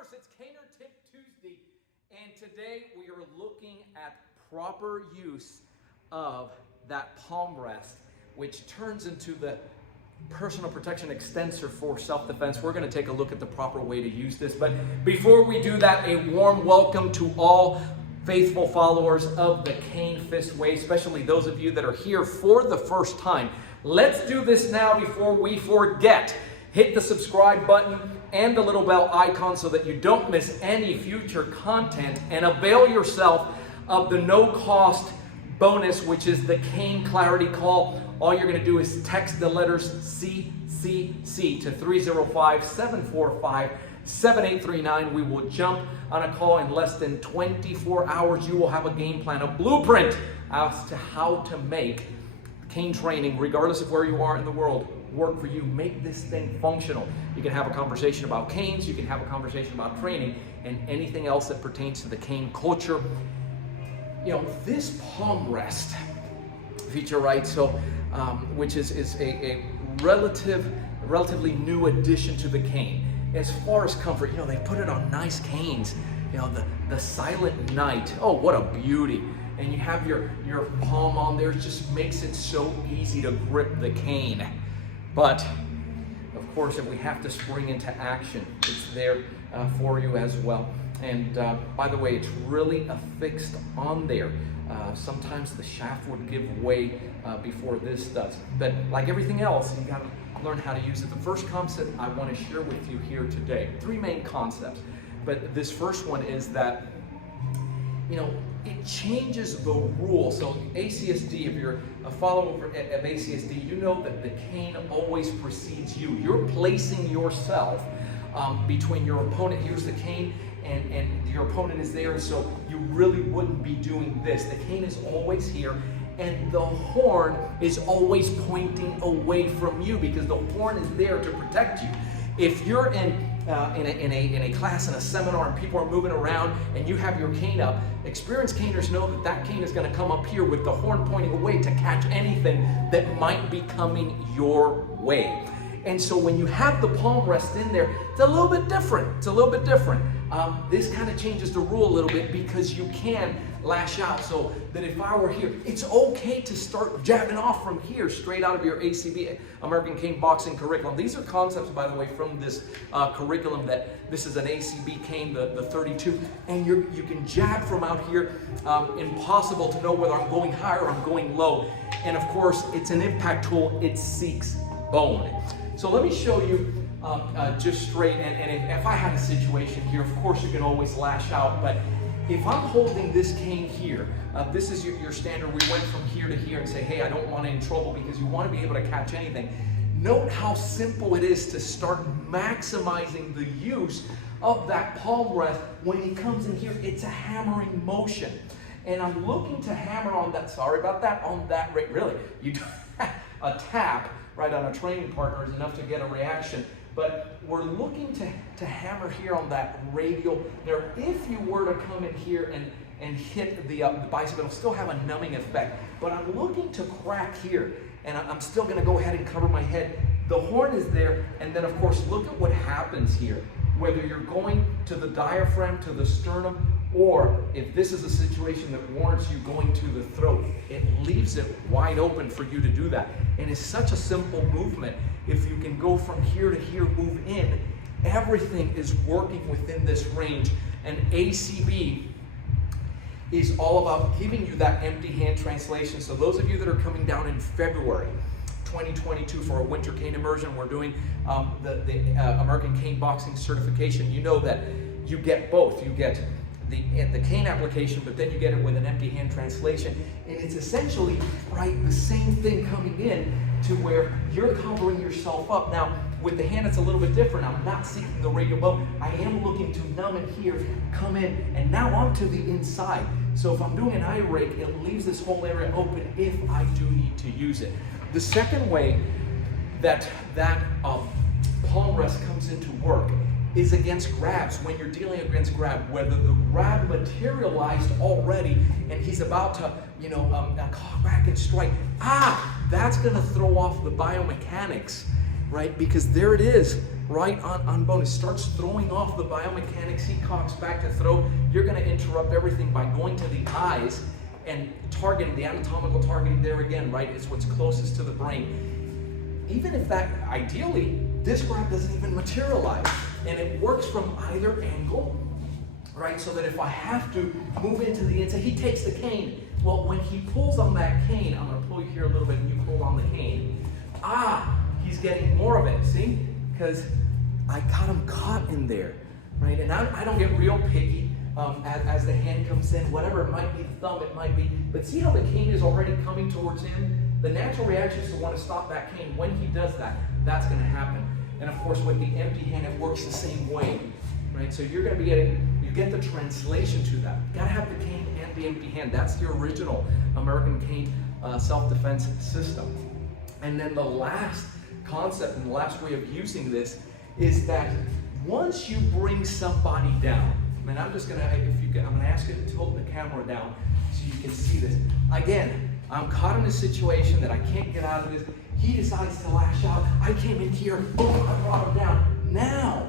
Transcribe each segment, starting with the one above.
Campers, it's Caner Tip Tuesday, and today we are looking at proper use of that palm rest, which turns into the personal protection extensor for self-defense. We're going to take a look at the proper way to use this, but before we do that, a warm welcome to all faithful followers of the Cane Fist Way, especially those of you that are here for the first time. Let's do this now before we forget. Hit the subscribe button and the little bell icon so that you don't miss any future content, and avail yourself of the no-cost bonus, which is the Cane Clarity Call. All you're going to do is text the letters CCC to 305-745-7839. We will jump on a call in less than 24 hours. You will have a game plan, a blueprint as to how to make cane training, regardless of where you are in the world, work for you. Make this thing functional. You can have a conversation about canes, you can have a conversation about training, and anything else that pertains to the cane culture. You know, this palm rest feature, right, so which is a relatively new addition to the cane. As far as comfort, you know, they put it on nice canes, you know, the Silent Night. Oh, what a beauty. And you have your palm on there. It just makes it so easy to grip the cane. But of course, if we have to spring into action, it's there for you as well. And by the way, it's really affixed on there. Sometimes the shaft would give way before this does. But like everything else, you got to learn how to use it. The first concept I want to share with you here today, three main concepts. But this first one is that, you know, it changes the rule. So ACSD, if you're a follower of ACSD, you know that the cane always precedes you. You're placing yourself between your opponent. Here's the cane, and your opponent is there, so you really wouldn't be doing this. The cane is always here, and the horn is always pointing away from you because the horn is there to protect you. If you're in a class, in a seminar, and people are moving around and you have your cane up, experienced caners know that that cane is going to come up here with the horn pointing away to catch anything that might be coming your way. And so when you have the palm rest in there, it's a little bit different. It's a little bit different. This kind of changes the rule a little bit because you can lash out, so that if I were here, it's okay to start jabbing off from here, straight out of your ACB, American Cane Boxing curriculum. These are concepts, by the way, from this curriculum, that this is an ACB cane, the 32, and you can jab from out here. Impossible to know whether I'm going high or I'm going low. And of course, it's an impact tool. It seeks bone. So let me show you just straight, and if I had a situation here, of course you can always lash out, but if I'm holding this cane here, this is your standard. We went from here to here and say, hey, I don't want any trouble, because you want to be able to catch anything. Note how simple it is to start maximizing the use of that palm rest. When he comes in here, it's a hammering motion. And I'm looking to hammer on that, sorry about that, on that rate. Really, you do a tap right on a training partner is enough to get a reaction. But we're looking to hammer here on that radial. Now, if you were to come in here and hit the bicep, it'll still have a numbing effect. But I'm looking to crack here, and I'm still going to go ahead and cover my head. The horn is there, and then, of course, look at what happens here. Whether you're going to the diaphragm, to the sternum, or if this is a situation that warrants you going to the throat, it leaves it wide open for you to do that. And it's such a simple movement. If you can go from here to here, move in, everything is working within this range. And ACB is all about giving you that empty hand translation. So those of you that are coming down in February 2022 for a winter cane immersion, we're doing the American Cane Boxing certification. You know that you get both. You get the cane application, but then you get it with an empty hand translation. And it's essentially, right, the same thing coming in to where you're covering yourself up. Now, with the hand, it's a little bit different. I'm not seeking the radial bone. I am looking to numb it here, come in, and now I'm to the inside. So if I'm doing an eye rake, it leaves this whole area open if I do need to use it. The second way that palm rest comes into work is against grabs. When you're dealing against grab, whether the grab materialized already and he's about to, call back and strike, that's going to throw off the biomechanics right? Because there it is, right on bone. It starts throwing off the biomechanics. He cocks back to throw. You're going to interrupt everything by going to the eyes and targeting, the anatomical targeting there again, right? It's what's closest to the brain. Even if that, ideally, this grab doesn't even materialize, and it works from either angle, right? So that if I have to move into the inside, he takes the cane. Well, when he pulls on that cane, I'm going to pull you here a little bit, and you pull on the cane. He's getting more of it, see? Because I got him caught in there, right? And I don't get real picky as the hand comes in, whatever it might be, the thumb it might be. But see how the cane is already coming towards him? The natural reaction is to want to stop that cane. When he does that, that's going to happen. And of course, with the empty hand, it works the same way, right? So you're going to be you get the translation to that. You got to have the cane and the empty hand. That's the original American cane self-defense system. And then the last concept and the last way of using this is that once you bring somebody down, and I'm just gonna, I'm gonna ask you to tilt the camera down so you can see this. Again, I'm caught in a situation that I can't get out of this. He decides to lash out. I came in here, boom, I brought him down. Now,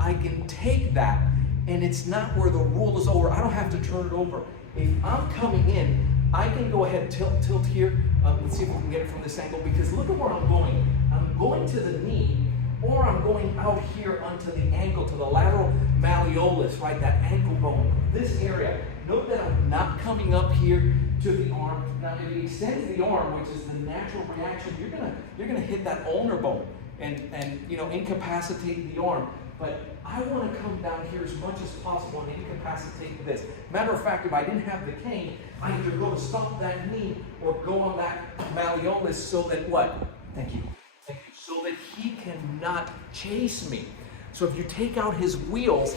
I can take that, and it's not where the rule is over. I don't have to turn it over. If I'm coming in, I can go ahead and tilt here. Let's see if we can get it from this angle, because look at where I'm going. I'm going to the knee, or I'm going out here onto the ankle, to the lateral malleolus, right, that ankle bone, this area. Note that I'm not coming up here to the arm. Now, if you extend the arm, which is the natural reaction, you're gonna hit that ulnar bone and incapacitate the arm. But I want to come down here as much as possible and incapacitate this. Matter of fact, if I didn't have the cane, I either go to stop that knee or go on that malleolus so that what? Thank you. So that he cannot chase me. So if you take out his wheels,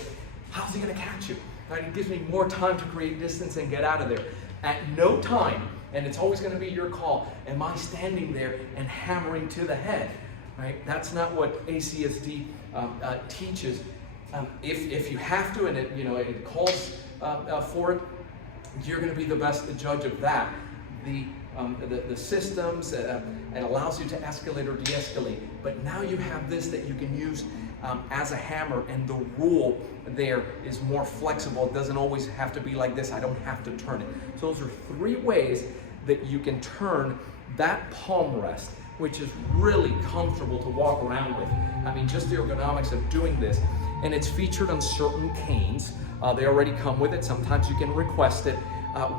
how's he going to catch you? Right? It gives me more time to create distance and get out of there. At no time, and it's always going to be your call, am I standing there and hammering to the head? Right? That's not what ACSD teaches. If you have to, and it calls for it, you're going to be the best judge of that. The systems, it allows you to escalate or de-escalate. But now you have this that you can use as a hammer, and the rule there is more flexible. It doesn't always have to be like this. I don't have to turn it. So those are 3 ways that you can turn that palm rest, which is really comfortable to walk around with. I mean, just the ergonomics of doing this. And it's featured on certain canes. They already come with it. Sometimes you can request it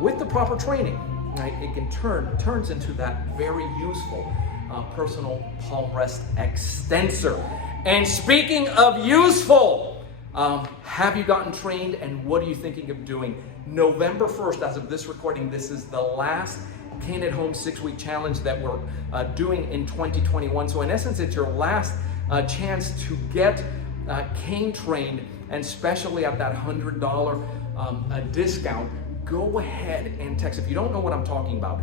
with the proper training. Right? It can turns into that very useful personal palm rest extensor. And speaking of useful, have you gotten trained, and what are you thinking of doing? November 1st, as of this recording, this is the last Cane at Home 6-week challenge that we're doing in 2021. So in essence, it's your last chance to get cane trained, and especially at that $100 discount. Go ahead and text. If you don't know what I'm talking about,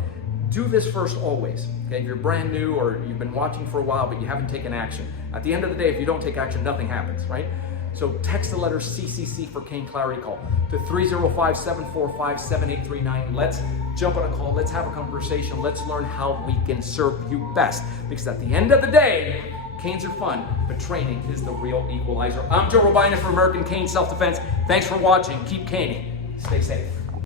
do this first always. Okay, if you're brand new or you've been watching for a while but you haven't taken action. At the end of the day, if you don't take action, nothing happens, right? So text the letter CCC for Cane Clarity Call to 305-745-7839. Let's jump on a call. Let's have a conversation. Let's learn how we can serve you best. Because at the end of the day, canes are fun, but training is the real equalizer. I'm Joe Robaina for American Cane Self-Defense. Thanks for watching. Keep caning. Stay safe.